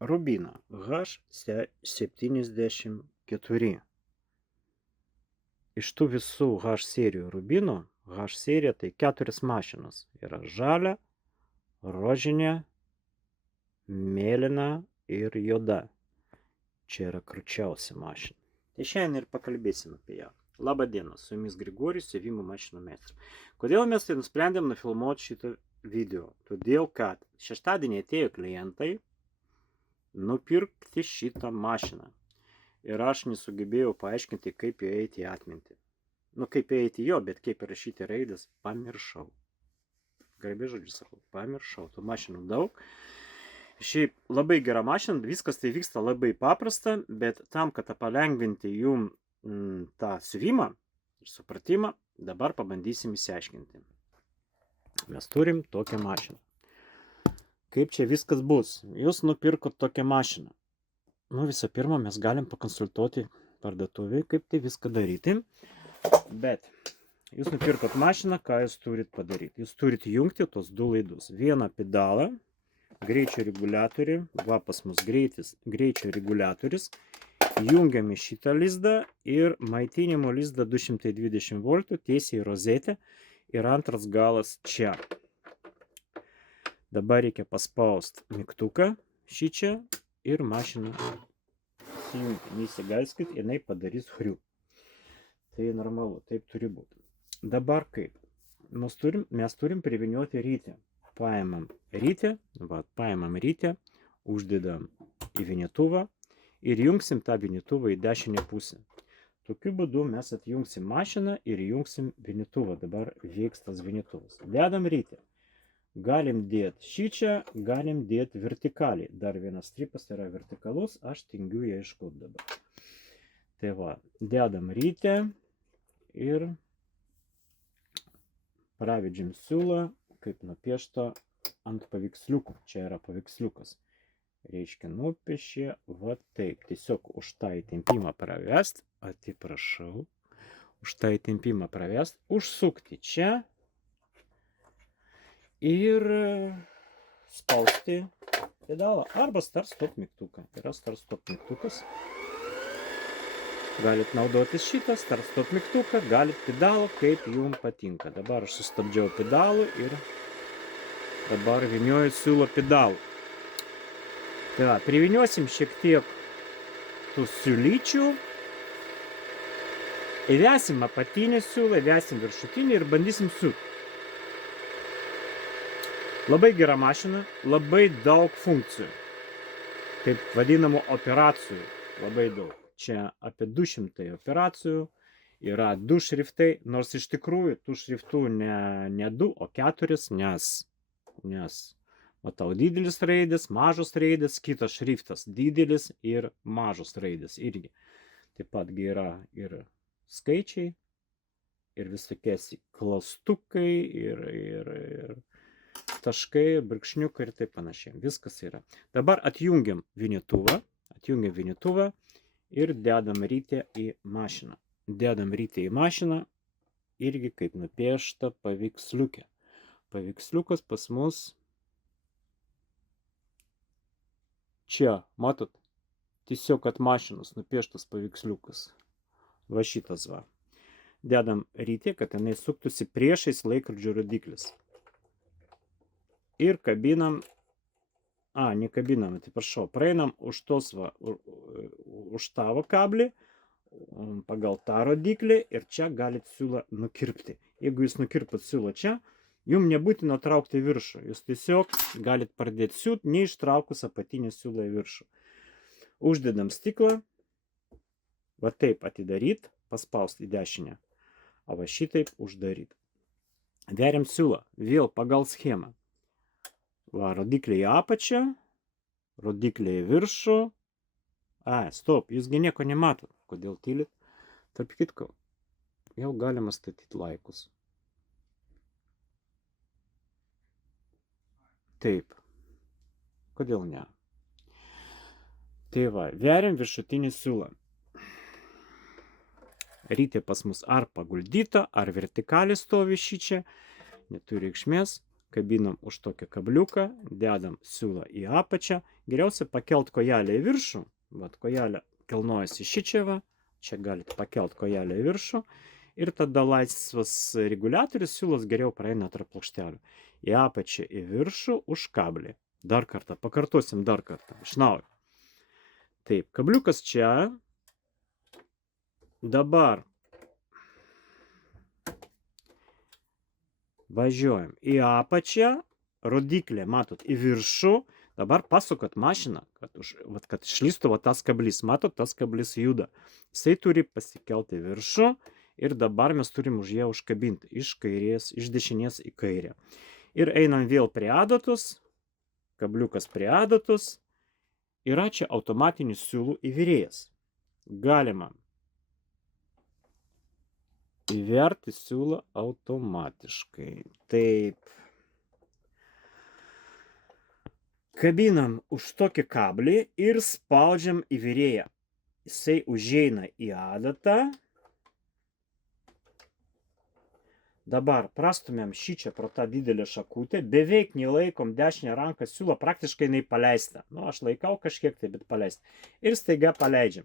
Rubino H74. Iš tų visų H serijų rubinų, H serija tai 4 mašinos. Yra žalia, rožinė, mėlyna ir juoda. Čia yra krūčiausia mašina. Tai šiandien ir pakalbėsim apie ją. Labą dieną, su jumis Grigorijus, siuvimo mašinų meistras. Kodėl mes tai nusprendėm nufilmuoti šitą video? Todėl, kad šeštadienį atėjo klientai nupirkti šitą mašiną. Ir aš nesugebėjau paaiškinti, kaip įeiti į atmintį. Kaip įeiti jo, bet kaip įrašyti raides, pamiršau. Garbiai žodžiu sakau, pamiršau. Tų mašinų daug. Šiaip labai gera mašina, viskas tai vyksta labai paprasta, bet tam, kad palengvinti jum tą siuvimą ir supratimą, dabar pabandysim įsiaiškinti. Mes turim tokią mašiną. Kaip čia viskas bus? Jūs nupirkot tokią mašiną. Visų pirma, mes galim pakonsultuoti parduotuvėje, kaip tai viską daryti. Bet jūs nupirkot mašiną, ką jūs turit padaryti? Jūs turit jungti tos du laidus. Vieną pedalą, greičio reguliatorių, va pas mus greičio reguliatorius. Jungiame šitą lizdą ir maitinimo lizdą 220 voltų tiesiai į rozetę ir antras galas čia. Dabar reikia paspausti mygtuką šičia ir mašiną įjungti. Neįsigalskit, jinai padarys hriu. Tai normalu, taip turi būti. Dabar kaip? Mes turim privinioti rytę. Paimam rytę, uždedam į vinituvą ir jungsim tą vinituvą į dešinę pusę. Tokiu būdu mes atjungsim mašiną ir jungsim vinituvą. Dabar veiks tas vinituvas. Dedam rytę. Galim dėti šičia, galim dėti vertikaliai. Dar vienas stripas yra vertikalus, aš tingiu ją ieškoti dabar. Tai va, dedam rytę ir pravedžiam siūlą, kaip nupiešta ant paveiksliukų. Čia yra paveiksliukas. Reiškia, nupiešė, va taip. Tiesiog už tą įtempimą pravest, atsiprašau, už tą įtempimą pravest, užsukti čia ir spausti pedalą arba start stop mygtuką. Yra start stop mygtukas. Galit naudotis šitą start stop mygtuką, galit pedalą, kaip jums patinka. Dabar aš sustabdžiau pedalų ir dabar vinioju siūlo pedalų. Tai priviniosim šiek tiek tų siūlyčių. Įvesim apatinį siūlą, įvesim viršutinį ir bandysim siūti. Labai gera mašina, labai daug funkcijų. Kaip vadinamų operacijų. Labai daug. Čia apie 200 operacijų. Yra 2 šriftai, nors iš tikrųjų tų šriftų ne 2, o 4, nes matau didelis raidės, mažos raidės, kitas šriftas didelis ir mažos raidės irgi. Taip pat yra ir skaičiai, ir visokie klaustukai, ir taškai, brūkšniukai ir taip panašiai. Viskas yra. Dabar atjungiam vinituvą ir dedam rytę į mašiną. Dedam rytę į mašiną irgi kaip nupiešta paveiksliukė. Paveiksliukas pas mus čia, matot, tiesiog ant mašinos nupieštas paveiksliukas. Va šitas va. Dedam rytę, kad jinai suktųsi priešais laikrodžio rodiklis. Ir kabinam, nekabinam, atsiprašau, praeinam už tavo kablį, pagal tą rodiklį ir čia galit siūlą nukirpti. Jeigu jūs nukirpat siūlą čia, jums nebūtina traukti viršų. Jūs tiesiog galit pradėti siūt, neištraukus apatinį siūlą į viršų. Uždedam stiklą, va taip atidaryt, paspausti į dešinę, o va šitaip uždaryt. Veriam siūlą, vėl pagal schemą. Va, rodiklį į apačią, rodiklį į viršų. Stop, jūsgi nieko nematot. Kodėl tylit? Tarp kitko, jau galima statyti laikus. Taip. Kodėl ne? Tai va, veriam viršutinį siūlą. Rytė pas mus ar paguldyta, ar vertikaliai stovi šičia. Neturi reikšmės. kabinam už tokį kabliuką, dedam siūlą į apačią, geriausia pakelt kojelę į viršų, vat kojelė kelnojasi šičia va, čia galite pakelt kojelę į viršų ir tada laisvas reguliatorius siūlas geriau praeina tarp plokštelių. Į apačią, į viršų, už kablį. Dar kartą, pakartosim dar kartą, iš naujo. Taip, kabliukas čia, dabar važiuojam į apačią, rodiklė, matot, į viršų, dabar pasukat mašiną, kad išlystų tas kablys, matot, tas kablys juda. Jisai turi pasikelti viršų ir dabar mes turim už ją užkabinti iš kairės, iš dešinės į kairę. Ir einam vėl prie adatos, kabliukas prie adatos, yra čia automatinis siūlų įvyrėjas. Galima įverti siūlą automatiškai. Taip. Kabinam už tokį kablį ir spaudžiam įvyrėją. Jisai užeina į adatą. Dabar prastumėm šičia pro tą didelę šakutę. Beveik nelaikom dešinę ranką siūlą, praktiškai jinai paleista. Nu, aš laikau kažkiek tai, bet paleista. Ir staiga paleidžiam.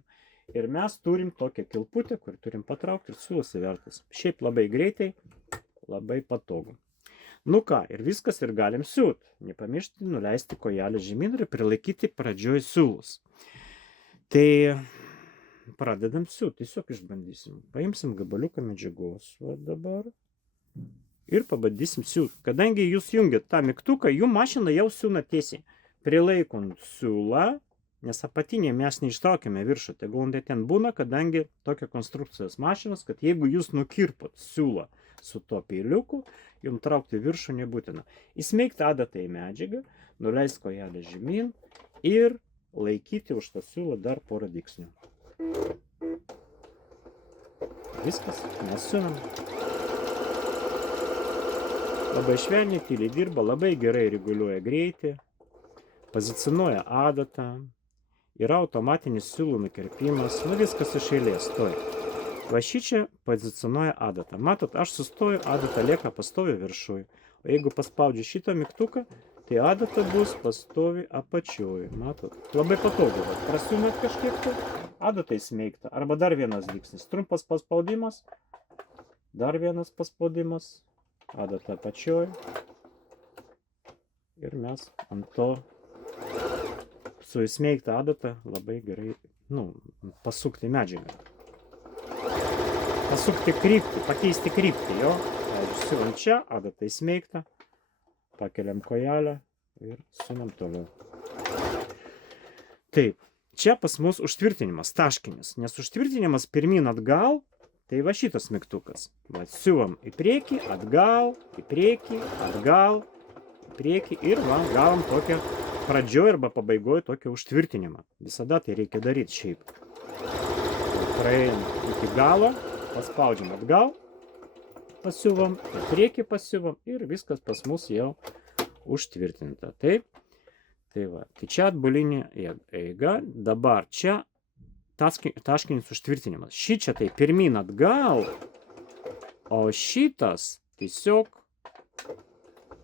Ir mes turim tokią kilputę, kur turim patraukti ir siūlas įvertas. Šiaip labai greitai, labai patogu. Nu ką, ir viskas, ir galim siūt. Nepamiršti nuleisti kojelę žemyn ir prilaikyti pradžioj siūlus. Tai pradedam siūt, tiesiog išbandysim. Paimsim gabaliuką medžiagos va dabar ir pabandysim siūt. Kadangi jūs jungiat tą mygtuką, jų mašina jau siūna tiesiai. Prilaikant siūlą, nes apatinė mes neištraukėme viršų, tegul ten būna, kadangi tokia konstrukcijos mašinos, kad jeigu jūs nukirpot siūlą su tuo peiliuku, jums traukti viršų nebūtina. Įsmeigti adatą į medžiagą, nuleisti kojelę žemyn ir laikyti už tą siūlą dar porą dygsnių. Viskas, mes siūnam. Labai švelniai, tyliai dirba, labai gerai reguliuoja greitį, pozicionuoja adatą. Yra automatinis siūlų nukirpimas, nu viskas iš eilės, stoja. Va šičia pozicionuoja adatą. Matot, aš sustoju, adata lieka pastovi viršui. O jeigu paspaudžiu šitą mygtuką, tai adata bus pastovi apačioj. Matot, labai patogu. Prasiūmėt kažkiek tai, adata įsmeigta. Arba dar vienas dygsnis. Trumpas paspaudimas, dar vienas paspaudimas, adata apačioj. Ir mes ant to su įsmeigta adata labai gerai, pasukti medžiagą. Pasukti kryptį, pakeisti kryptį, jo. Siūlam čia, adata įsmeigta, pakeliam kojelę ir siūnam toliau. Taip, čia pas mus užtvirtinimas, taškinis, nes užtvirtinimas pirmyn atgal, tai va šitas mygtukas. Va, siūvam į priekį, atgal, į priekį, atgal, į priekį ir va, gavom tokią pradžioj arba pabaigoj tokio užtvirtinimą. Visada tai reikia daryti šiaip. Praėjom iki galo, paspaudžiam atgal, pasiuvom, į priekį pasiuvom ir viskas pas mus jau užtvirtinta. Taip, tai va. Tai čia atbulinė eiga, dabar čia taškinis užtvirtinimas. Šičia tai pirmyn atgal, o šitas tiesiog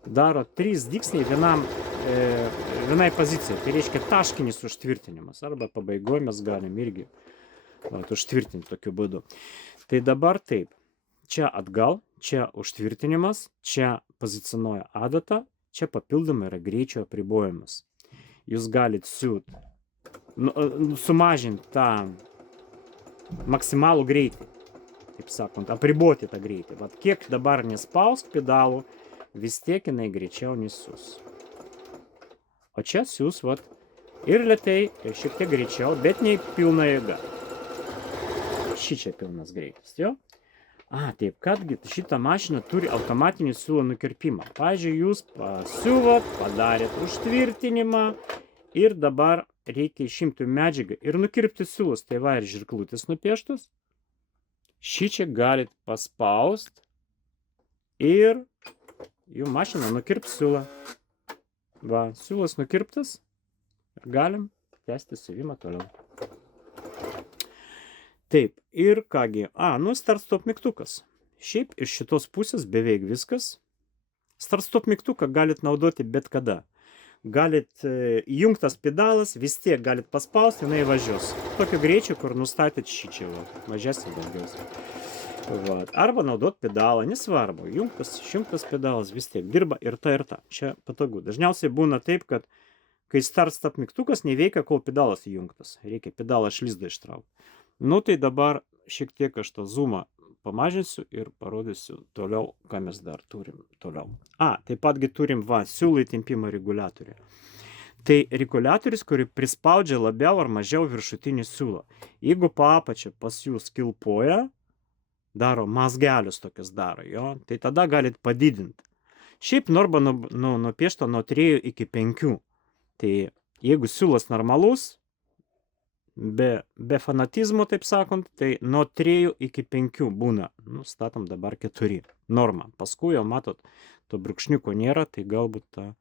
daro 3 dygsniai vienai pozicijai. Tai reiškia taškinis užtvirtinimas. Arba pabaigoje mes galim irgi užtvirtinti tokiu būdu. Tai dabar taip. Čia atgal, čia užtvirtinimas, čia pozicionuoja adatą, čia papildomai yra greičio apribojimas. Jūs galite siūt, sumažinti tą maksimalų greitį, taip sakant, apriboti tą greitį. Vat kiek dabar nespausk pedalų, vis tiek jinai greičiau nesiūs. O čia siūs, vat, ir lėtai, ir šiek tiek greičiau, bet ne pilna jėga. Šičia pilnas greitis, jo? Taip, kadgi šitą mašiną turi automatinį siūlo nukirpimą. Pavyzdžiui, jūs pasiuvot, padarėt užtvirtinimą ir dabar reikia išimti medžiagą ir nukirpti siūlus. Tai va ir žirklutės nupieštus. Šičia galit paspaust ir jų mašina nukirps siūlą. Va, siūlas nukirptas ir galim tęsti siuvimą toliau. Taip, ir kągi, start stop mygtukas. Šiaip iš šitos pusės beveik viskas. Start-stop mygtuką galit naudoti bet kada. Galit įjungtas pedalas, vis tiek galit paspausti, jinai važiuos. Tokiu greičiu, kur nustatėt šičia, mažesnį daugiausiai. Va. Arba naudot pedalą, nesvarbu, įjungtas, išjungtas pedalas, vis tiek dirba ir ta. Čia patogu. Dažniausiai būna taip, kad kai start-stop mygtukas neveikia, kol pedalas įjungtas. Reikia pedalą iš lizdo ištraukti. Nu tai dabar šiek tiek aš tą zoomą pamažinsiu ir parodysiu toliau, ką mes dar turim toliau. Taip patgi turim siūlų įtempimo reguliatorių. Tai reguliatorius, kuri prispaudžia labiau ar mažiau viršutinį siūlą. Jeigu po apačią pas jūs kilpoja, daro mazgelius tokius daro, jo, tai tada galit padidinti. Šiaip norma nupiešta nuo 3 iki 5. Tai jeigu siūlas normalus, be fanatizmo, taip sakant, tai nuo 3 iki 5 būna. Statom dabar 4. Norma. Paskui jau matot, to brūkšniuko nėra, tai galbūt ta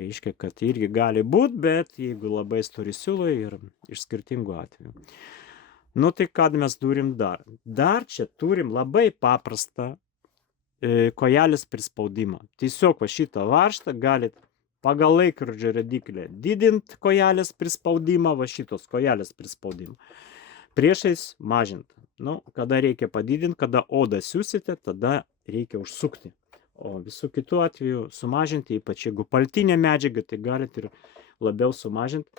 reiškia, kad irgi gali būti, bet jeigu labai stori siūlai ir iš skirtingų atvejų. Tai ką mes turim dar? Dar čia turim labai paprastą kojelės prispaudimą. Tiesiog šitą varžtą galit pagal laikrodžio rodiklę didint kojelės prispaudimą, šitos kojelės prispaudimą. Priešais mažinti. Kada reikia padidinti, kada odą siūsite, tada reikia užsukti. O visų kitų atveju sumažinti, ypač jeigu paltinė medžiaga, tai galit ir labiau sumažinti,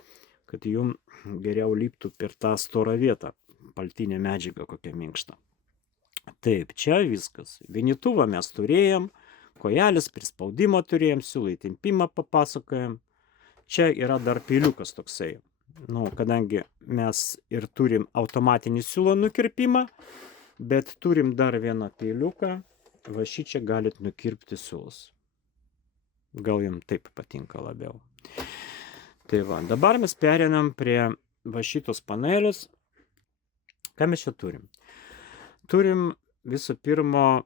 kad jum geriau liptų per tą storą vietą. Paltinė medžiaga kokia minkšta. Taip, čia viskas. Vienituvą mes turėjom, kojelės prispaudimą turėjom, siūlų įtempimą papasakojom. Čia yra dar peiliukas toksai. Kadangi mes ir turim automatinį siūlo nukirpimą, bet turim dar vieną peiliuką, šičia galit nukirpti siūlus. Gal jums taip patinka labiau. Tai dabar mes pereinam prie šitos panelės. Ką mes čia turim? Turim visų pirma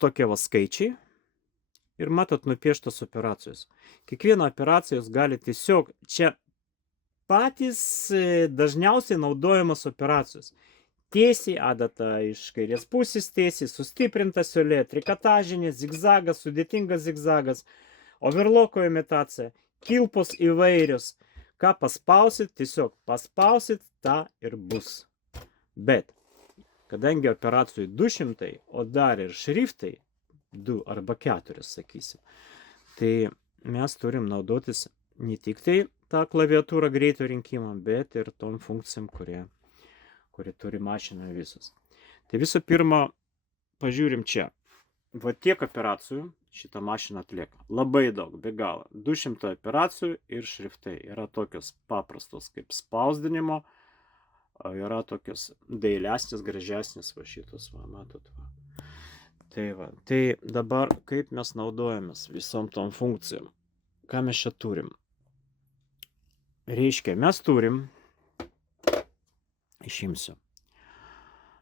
tokie skaičiai ir matot nupieštos operacijos. Kiekvieną operacijos gali tiesiog, čia patys dažniausiai naudojamos operacijos. Tiesiai adata iš kairės pusės, tiesiai sustiprinta siūlė, trikotažinė, zigzagas, sudėtingas zigzagas, overloko imitacija, kilpos įvairios. Ką paspausit, tiesiog paspausit, tą ir bus. Bet, kadangi operacijų 200, o dar ir šriftai 2 arba 4, sakysim, tai mes turim naudotis ne tik tai tą klaviatūrą greito rinkimą, bet ir tom funkcijom, kurie turi mašina visus. Tai visų pirma, pažiūrim čia. Tiek operacijų šitą mašiną atlieka. Labai daug, be galo. 200 operacijų ir šriftai. Yra tokios paprastos kaip spausdinimo, yra tokios dailesnės, gražesnės šitos, matot. Tai dabar kaip mes naudojamės visom tom funkcijom. Ką mes čia turim? Reiškia, mes turim, išimsiu.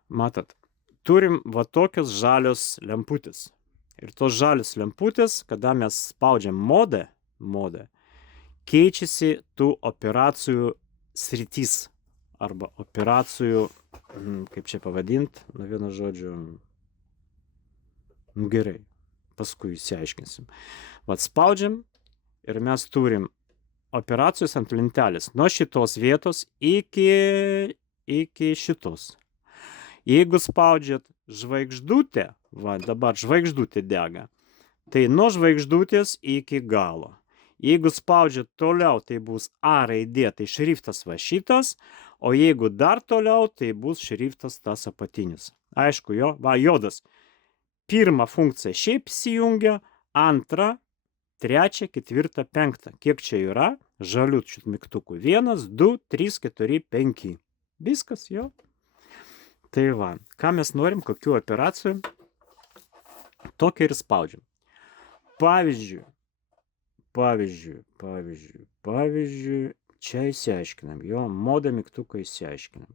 Matot, turim tokios žalios lemputės. Ir tos žalios lemputės, kada mes spaudžiam modę, keičiasi tų operacijų sritys. Arba operacijų, kaip čia pavadinti, vienu žodžiu, gerai, paskui išsiaiškinsim. Spaudžiam ir mes turim operacijos ant lentelės nuo šitos vietos iki šitos. Jeigu spaudžiat žvaigždutę, dabar žvaigždutė dega, tai nuo žvaigždutės iki galo. Jeigu spaudžiat toliau, tai bus A raidė, tai šriftas šitas, o jeigu dar toliau, tai bus šriftas tas apatinis. Aišku, juodas. Pirma funkcija šiaip įsijungia, antra, trečia, ketvirta, penkta. Kiek čia yra? Žalių mygtukų. 1, 2, 3, 4, 5. Viskas, jo. Tai ką mes norim, kokių operacijų, tokia ir spaudžiam. Pavyzdžiui, čia įsiaiškinam, modą mygtuką įsiaiškinam.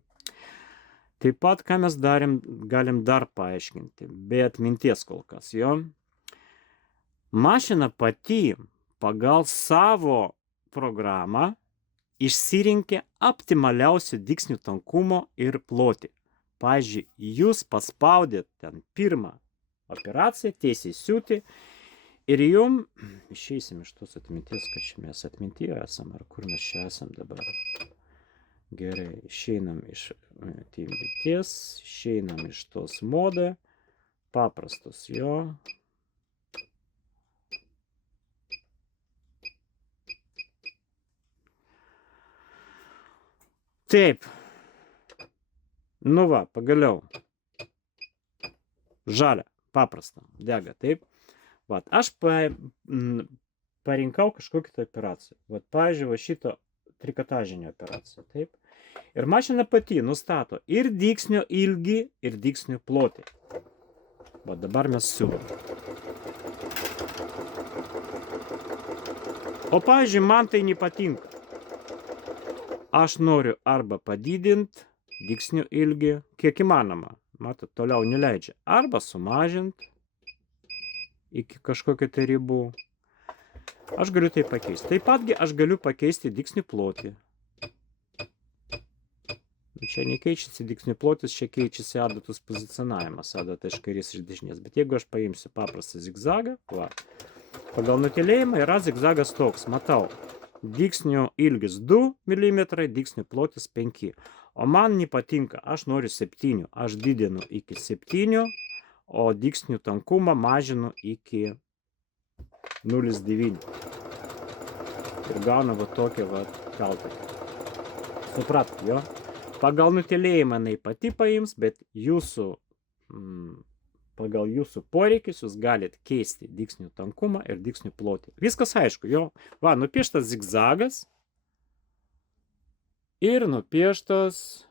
Taip pat, ką mes galim dar paaiškinti, be atminties kol kas, Mašina pati pagal savo programą išsirinkė optimaliausių dygsnių tankumo ir plotį. Pavyzdžiui, jūs paspaudėt ten pirmą operacija, tiesiai siūti. Ir jum išeisim iš tos atminties, kad čia mes atmintyje esam, ar kur mes čia esam dabar. Gerai, išeinam iš atminties, išeinam iš tos modo, paprastos jo. Taip. Nu va, pagaliau. Žalia, paprasta, dega, taip. Vat, aš parinkau kažkokią tai operaciją. Vat, pavyzdžiui, va šito trikotažinio operaciją, taip. Ir mašina pati nustato ir dygsnio ilgį, ir dygsnio plotį. Vat, dabar mes siūlom. O pavyzdžiui, man tai nepatinka. Aš noriu arba padidinti dygsnio ilgį, kiek įmanoma. Matot, toliau neleidžia. Arba sumažinti iki kažkokio tai ribų. Aš galiu tai pakeisti. Taip patgi aš galiu pakeisti dygsnių plotį. Čia nekeičiasi dygsnių plotis, čia keičiasi adatos pozicionavimas. Adata iš kairės iš dešinės. Bet jeigu aš paimsiu paprastą zigzagą, va, pagal nutylėjimą yra zigzagas toks. Matau, dygsnių ilgis 2 mm, dygsnių plotis 5. O man nepatinka, aš noriu 7. Aš didinu iki 7, o dygsnių tankumą mažinu iki 0,9. Ir gauna va tokią va keltą. Suprat, jo? Pagal nutylėjimą jinai pati paims, bet pagal jūsų poreikius jūs galit keisti dygsnių tankumą ir dygsnių plotį. Viskas aišku, jo. Va, nupieštas zigzagas ir nupieštas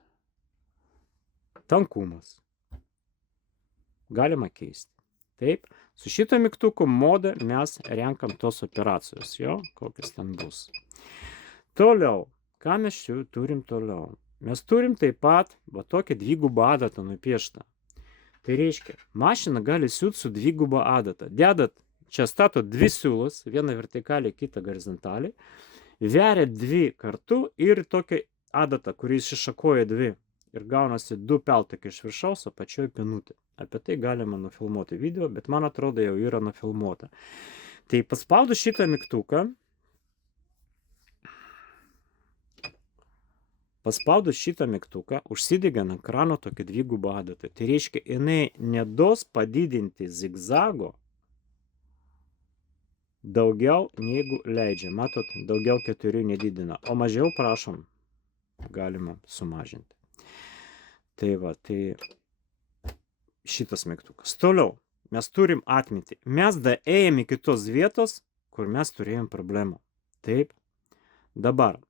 tankumas. Galima keisti. Taip, su šito mygtuku modą mes renkam tos operacijos, jo, kokios ten bus. Toliau, ką mes čia turim toliau? Mes turim taip pat va tokią dvigubą adatą nupieštą. Tai reiškia, mašina gali siūt su dvigubą adatą. Dedat, čia statot 2 siūlus, vieną vertikaliai, kitą horizontaliai, veriat 2 kartu ir tokią adatą, kuris iššakoja 2. Ir gaunasi 2 peltakai iš viršaus, o pačioj pinutė. Apie tai galima nufilmuoti video, bet man atrodo jau yra nufilmuota. Tai paspaudus šitą mygtuką, užsidega ant ekrano tokia dvigubą adatą. Tai reiškia, jinai neduos padidinti zigzago daugiau negu leidžia. Matot, daugiau 4 nedidina, o mažiau, prašom, galima sumažinti. Tai va, tai šitas mygtukas. Toliau, mes turim atmintį. Mes daėjom iki tos vietos, kur mes turėjom problemų. Taip, dabar.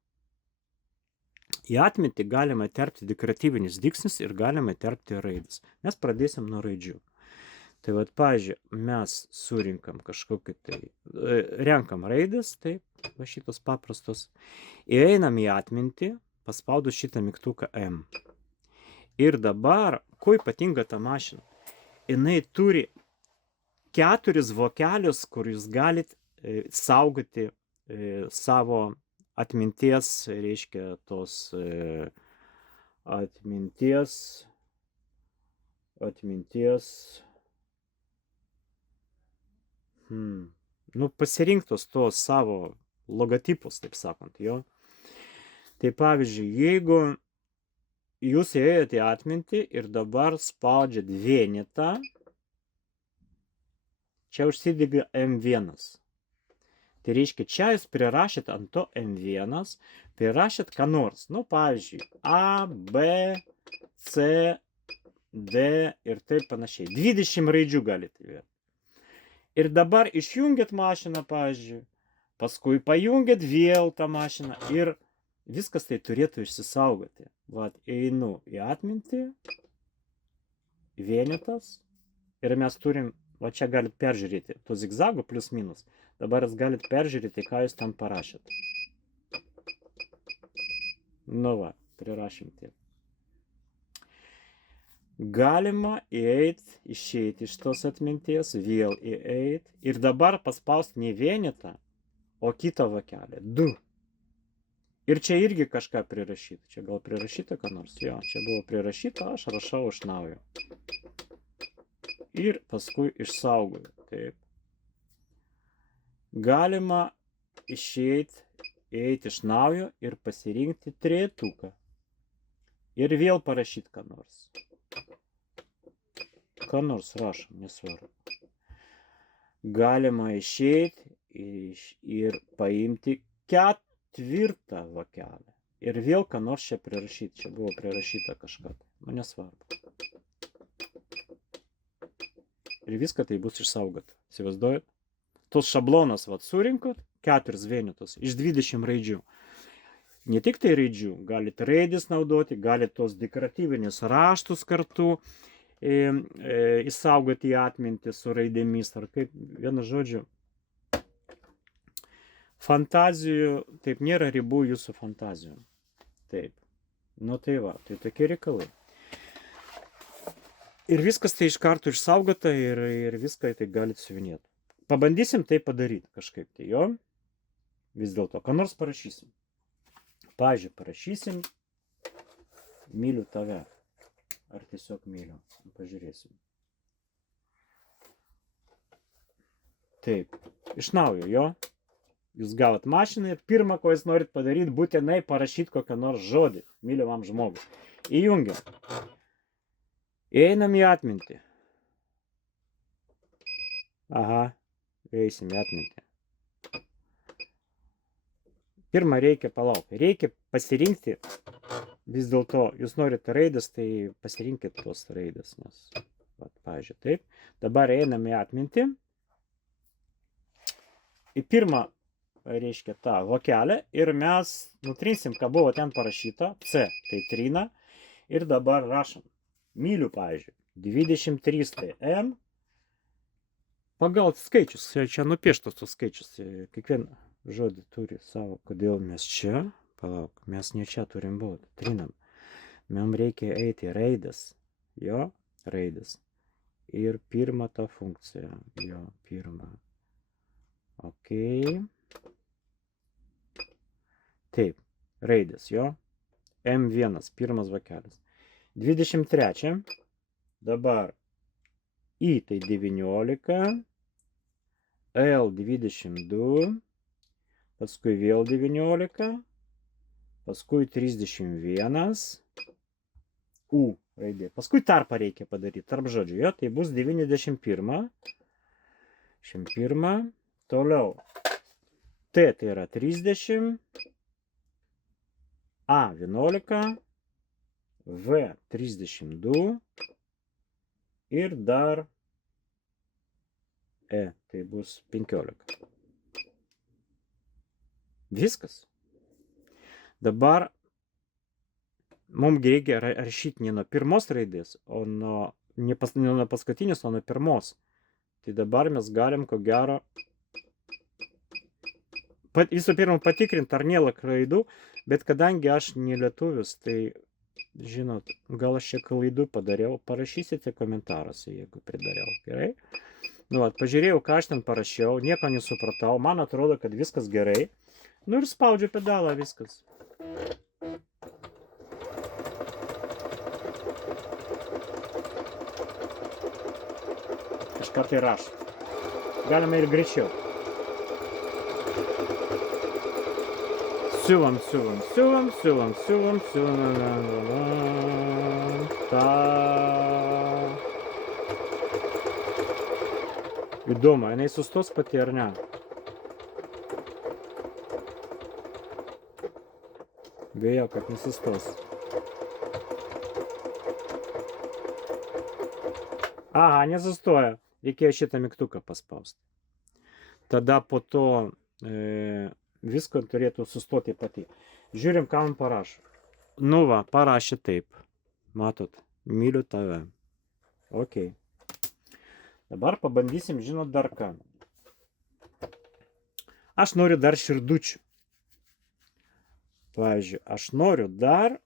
Į atmintį galima terpti dekoratyvinius dygsnius ir galima terpti raides. Mes pradėsim nuo raidžių. Tai vat, pavyzdžiui, mes surinkam kažkokį tai, renkam raides, taip, va šitos paprastos, ir einam į atmintį, paspaudus šitą mygtuką M. Ir dabar, kuo ypatinga ta mašina? Jinai turi 4 vokelius, kur jūs galit saugoti savo atminties, reiškia tos pasirinktos tos savo logotipus, taip sakant, jo. Tai pavyzdžiui, jeigu jūs ėjote į atmintį ir dabar spaudžiat vienetą, čia užsidega M1. Tai reiškia, čia jūs prirašėt ant to M1, prirašėt ką nors. Nu, pavyzdžiui, A, B, C, D ir taip panašiai. 20 raidžių galite vėti. Ir dabar išjungiat mašiną, pavyzdžiui, paskui pajungiat vėl tą mašiną ir viskas tai turėtų išsisaugoti. Vat, einu į atmintį, vienetas, ir mes turim, va čia galit peržiūrėti, to zigzago plius minus. Dabar jūs galit peržiūrėti, ką jūs ten parašėt. Nu va, prirašym tiek. Galima įeiti, išeiti iš tos atminties, vėl įeiti. Ir dabar paspausti ne vienetą, o kitą vokelį. 2. Ir čia irgi kažką prirašyti. Čia gal prirašyta ką nors? Jo, čia buvo prirašyta, aš rašau iš naujo. ir paskui išsaugoju. Taip. Galima išeiti, eiti iš naujo ir pasirinkti trejetuką. Ir vėl parašyti ką nors. Ką nors rašom, nesvarbu. Galima išeiti ir paimti ketvirtą vokelį. Ir vėl ką nors čia prirašyti. Čia buvo prirašyta kažką. Nu, nesvarbu. Ir viską tai bus išsaugota. Įsivaizduojat? Tos šablonas surinkot 4 vienetus iš 20 raidžių. Ne tik tai raidžių, galite raidės naudoti, galite tos dekoratyvinius raštus kartu įsaugoti į atmintį su raidėmis. Ar kaip, vienu žodžiu, fantazijų, taip nėra ribų jūsų fantazijų. Taip. Nu tai va, tai tokie reikalai. Ir viskas tai iš karto išsaugota ir viską tai galite suvinėti. Pabandysim tai padaryti kažkaip tai, jo. Vis dėlto, ką nors parašysim. Pavyzdžiui, parašysim myliu tave. Ar tiesiog myliu. Pažiūrėsim. Taip. Iš naujo, jo. Jūs gavot mašiną ir pirmą, ko jūs norit padaryti, būtinai parašyti kokią nors žodį mylimam žmogui. Įjungiam. Einam į atmintį. Aha. Eisim į atmintį. Pirmą reikia palaukti. Reikia pasirinkti, vis dėlto, jūs norite raidės, tai pasirinkit tos raidės. Nes, pavyzdžiui, taip. Dabar einam į atmintį. Į pirmą, reiškia, tą vokelę. Ir mes nutrinsim, ką buvo ten parašyta. C, tai trina. Ir dabar rašom. Myliu, pavyzdžiui. 23 tai M. Pagal skaičius, čia nupieštos tos skaičius, kiekvieną žodį turi savo, kodėl mes čia, palauk, mes ne čia turim būti, trinam, mums reikia eiti raidės, jo, raidės, ir pirmą tą funkciją, jo, pirmą, ok, taip, raidės, jo, M1, pirmas vokelis, 23, dabar I tai 19, L 22, paskui vėl 19, paskui 31, U raidė. Paskui tarpą reikia padaryti, tarp žodžių, jo, tai bus 91, 101, toliau T tai yra 30, A 11, V 32, ir dar E, tai bus 15. Viskas. Dabar mums reikia rašyti ne nuo pirmos raidės, o ne nuo paskutinės, o nuo pirmos. Tai dabar mes galim, ko gero, visų pirma patikrinti, ar nėra klaidų, bet kadangi aš ne lietuvis, tai žinot, gal aš čia klaidų padariau, parašysite komentaruose, jeigu pridariau, gerai? Nu, pažiūrėjau, ką aš ten parašiau, nieko nesupratau, man atrodo, kad viskas gerai. Nu ir spaudžiu pedalą, viskas. Kažką tai rašo. Galima ir greičiau. Siūlam. Įdomu, jinai sustos pati ar ne? Bijau, kad nesustos. Aha, nesustoja. Reikėjo šitą mygtuką paspausti. Tada po to visko turėtų sustoti pati. Žiūrim, ką man parašo. Nu va, parašė taip. Matot, myliu tave. Ok. Dabar pabandysim, žinot, dar ką. Aš noriu dar širdučių. Pavyzdžiui, aš noriu dar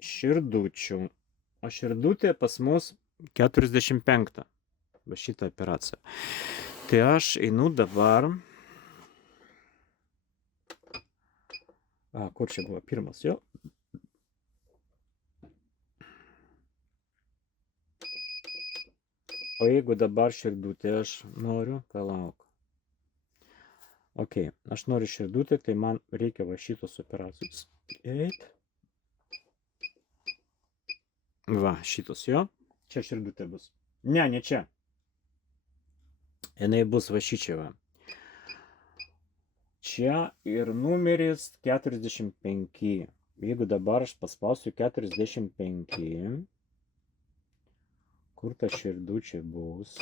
širdučių. O širdutė pas mus 45. Va šitą operaciją. Tai aš einu dabar. Kur čia buvo pirmas, jo? O jeigu dabar širdutė aš noriu, palauk. Ok, aš noriu širdutę, tai man reikia va šitos operacijos. Eit. Va, šitos jo. Čia širdutė bus. Ne čia. Jinai bus va šičia va. Čia ir numeris 45. Jeigu dabar aš paspausiu 45, kur ta širdučiai bus?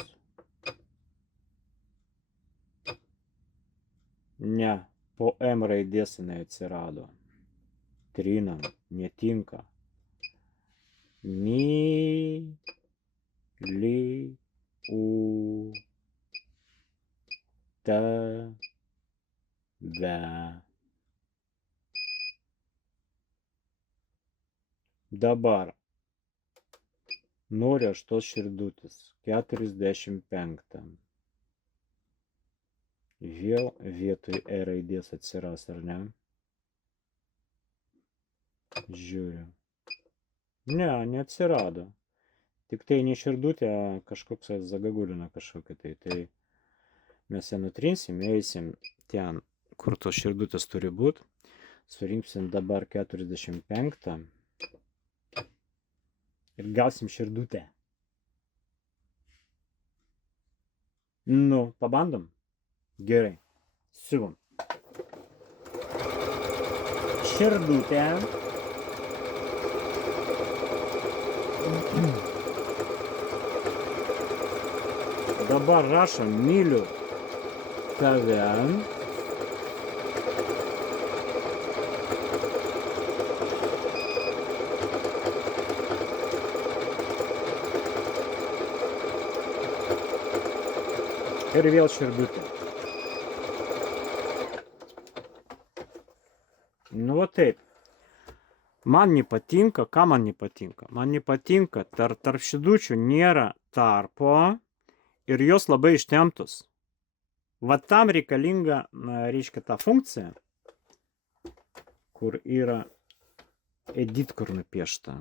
Ne, po M raidės jinai atsirado. Trinam, netinka. Mi, li, u, ta, ve. Dabar noriu aš tos širdutės. 45. Vėl vietoj E raidės atsiras, ar ne? Žiūriu. Ne, neatsirado. Tik tai ne širdutė, kažkoks zagagulina kažkokia tai. Tai mes ją nutrinsim, eisim ten, kur tos širdutės turi būti. Surinksim dabar 45. Ir gausim širdutę. Nu, pabandom? Gerai. Siuvam. Širdutę. Dabar rašom myliu tave. Ir vėl širdutė. Nu, va taip. Man nepatinka, ką man nepatinka? Man nepatinka, tarp šidučių nėra tarpo ir jos labai ištemptos. Va tam reikalinga, reiškia, ta funkcija, kur yra edit, kur nupiešta.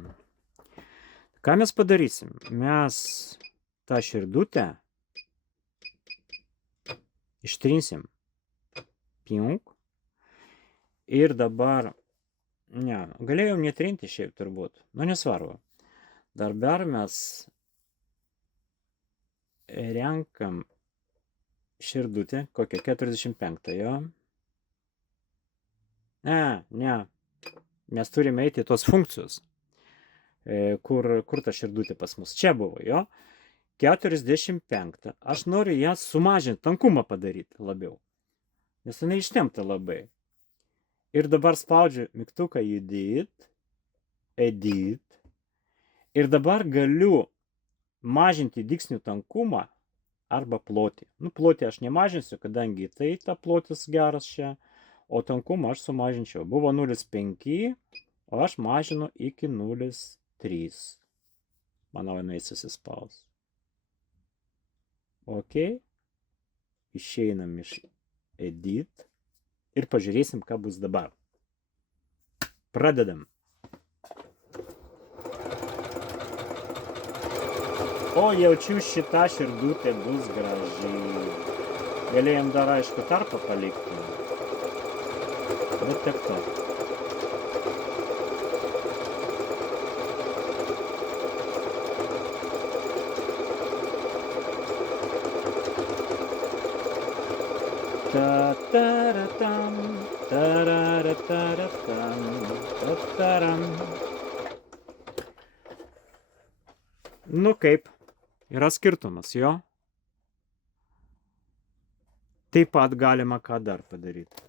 Ką mes padarysim? Mes tą širdutę ištrinsim. Pink. Ir dabar, ne, galėjau netrinti šiaip turbūt, nu nesvarbu. Dabar mes renkam širdutę, kokią 45, jo. Ne, mes turime eiti tos funkcijos, kur ta širdutė pas mus. Čia buvo, jo. 45. Aš noriu ją sumažinti, tankumą padaryti labiau, nes jinai ištempta labai. Ir dabar spaudžiu mygtuką edit. Ir dabar galiu mažinti dygsnių tankumą arba plotį. Nu, plotį aš nemažinsiu, kadangi tai ta plotis geras čia, o tankumą aš sumažinčiau. Buvo 0,5, o aš mažinu iki 0,3. Manau, jinai susispaus. Ok. Išeinam iš edit. Ir pažiūrėsim, ką bus dabar. Pradedam. O, jaučiu, šita širdutė bus graži. Galėjom dar, aišku, tarpą palikti. Bet tiek to. Ta-ta-ra-tam, ta-ra-ra-ta-ra-tam, ta-ta-ram. Nu kaip, yra skirtumas, jo? Taip pat galima ką dar padaryti.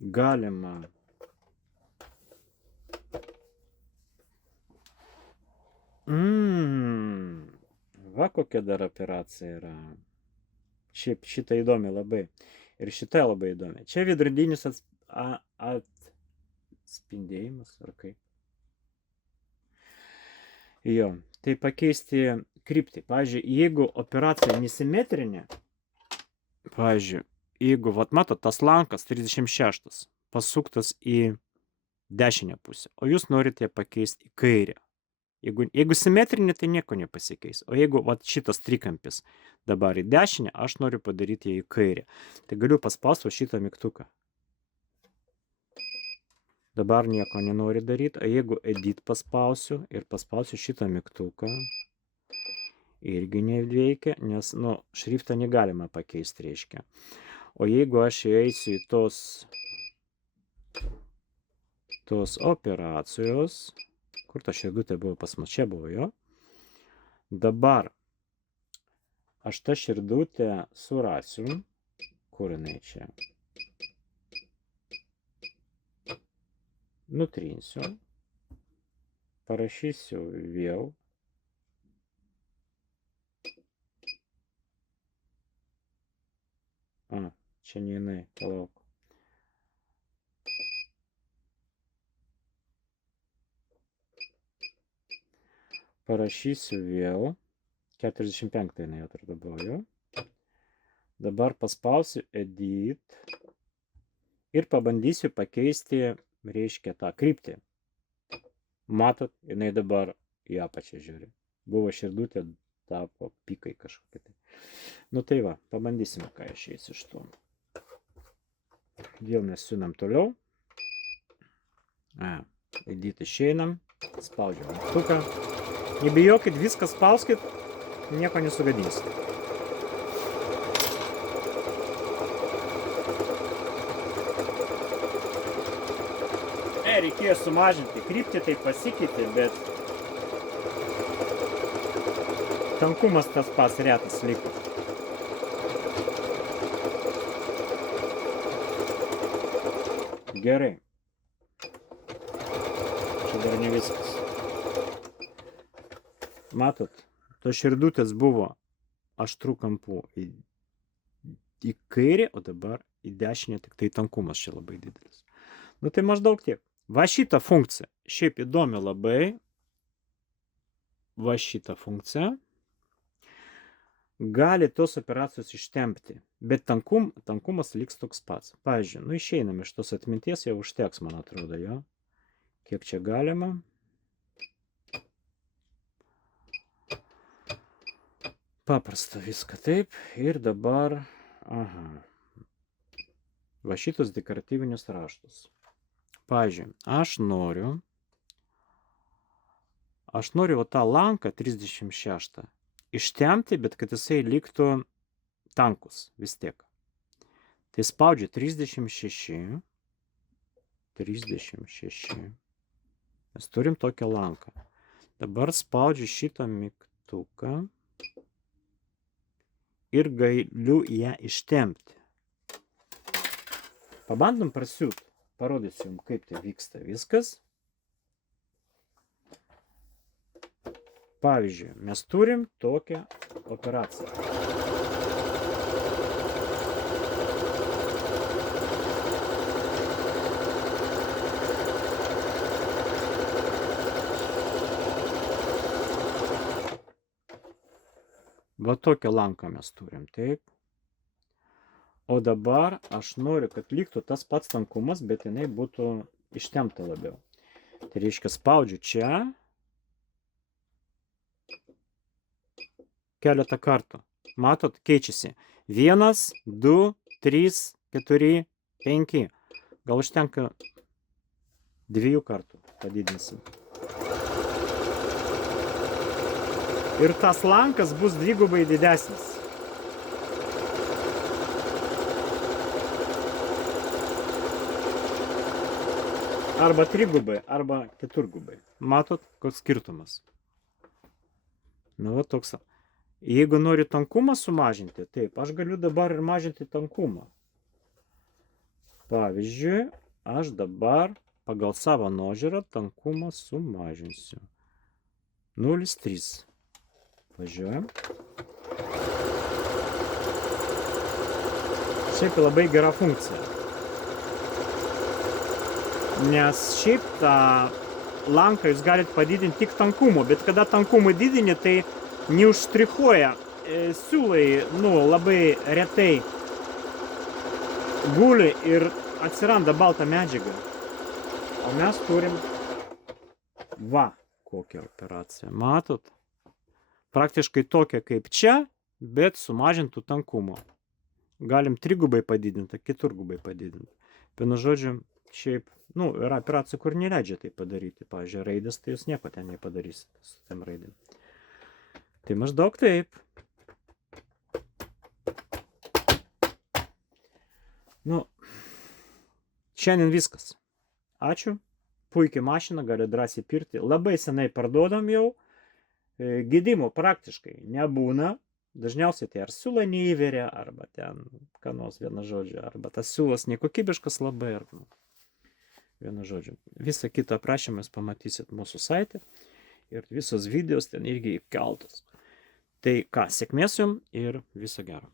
Galima va kokia dar operacija yra. Šiaip šitą įdomi labai. Ir šitą labai įdomi. Čia veidrodinis atspindėjimas, ar kaip? Jo, tai pakeisti kryptį. Pavyzdžiui, jeigu operacija nesimetrinė, pavyzdžiui, jeigu, vat matot, tas lankas 36 pasuktas į dešinę pusę, o jūs norite pakeisti į kairę. Jeigu simetrinė, tai nieko nepasikeis. O jeigu vat, šitas trikampis dabar į dešinę, aš noriu padaryti ją į kairę. Tai galiu paspausti šitą mygtuką. Dabar nieko nenori daryti. O jeigu edit paspausiu ir paspausiu šitą mygtuką, irgi neveikia, nes, šriftą negalima pakeisti, reiškia. O jeigu aš įeisiu į tos operacijos, kur ta širdutė buvo pas mus, čia buvo, jo. Dabar aš tą širdutę surasiu, kur jinai čia. Nutrinsiu, parašysiu vėl. Čia ne jinai, palauk. Parašysiu vėl. 45 jinai atrodo buvo, jo. Dabar paspausiu edit ir pabandysiu pakeisti, reiškia, tą kryptį. Matot, jinai dabar į apačią žiūri. Buvo širdutė, tapo pikai kažkokie. Tai va, pabandysime, ką išeis iš to. Vėl mes siūnam toliau. Edit išeinam. Spaudžiam mygtuką. Nebijokit, viską spauskit, nieko nesugadinsit. Reikėjo sumažinti kryptį, tai pasikeitė, bet tankumas tas pats retas liko. Gerai. Čia dar ne viskas. Matot, to širdutės buvo aštrų kampų į kairę, o dabar į dešinę, tik tai tankumas čia labai didelis. Tai maždaug tiek. Va šitą funkciją, šiaip įdomi labai, va šitą funkciją, gali tos operacijos ištempti, bet tankumas liks toks pats. Pavyzdžiui, išeinam iš tos atminties, jau užteks, man atrodo, jo. Kiek čia galima. Paprasta viską taip. Ir dabar, va šitus dekoratyvinius raštus. Pavyzdžiui, aš noriu va tą lanką 36 ištempti, bet kad jisai liktų tankus vis tiek. Tai spaudžiu 36. Mes turim tokią lanką. Dabar spaudžiu šitą mygtuką ir galiu ją ištempti. Pabandom prasiūt. Parodysiu jums, kaip tai vyksta viskas. Pavyzdžiui, mes turim tokią operaciją. Va tokią lanką mes turim, taip. O dabar aš noriu, kad liktų tas pats tankumas, bet jinai būtų ištempta labiau. Tai reiškia, spaudžiu čia keletą kartų. Matot, keičiasi. 1, 2, 3, 4, 5. Gal užtenka 2 kartų. Padidinsim. Ir tas lankas bus dvigubai didesnis. Arba trigubai, arba keturgubai. Matot, koks skirtumas. Va toks. Jeigu nori tankumą sumažinti, taip, aš galiu dabar ir mažinti tankumą. Pavyzdžiui, aš dabar pagal savo nuožiūrą tankumą sumažinsiu. 0,3. Važiuojam. Šiaip labai gera funkcija. Nes šiaip tą lanką jūs galite padidinti tik tankumu, bet kada tankumą didini, tai neužstrichuoja siūlai, labai retai guli ir atsiranda balta medžiaga. O mes turim, kokią operaciją. Matot? Praktiškai tokia kaip čia, bet sumažintų tankumo. Galim 3 padidinti, 4 padidinti. Vienu žodžiu, šiaip, yra operacijų, kur neleidžia tai padaryti. Pavyzdžiui, raidės, tai jūs nieko ten nepadarysite su tam raidėm. Tai maždaug taip. Šiandien viskas. Ačiū. Puikiai mašina, gali drąsiai pirkti. Labai senai parduodam jau. Gedimo praktiškai nebūna. Dažniausiai tai ar siūla neįveria, arba ten, ką nors vienu žodžiu, arba tas siūlas nekokybiškas labai, arba vienu žodžiu. Visą kitą aprašymą jūs pamatysit mūsų saite ir visos videos ten irgi įkeltos. Tai ką, sėkmės jums ir viso gero.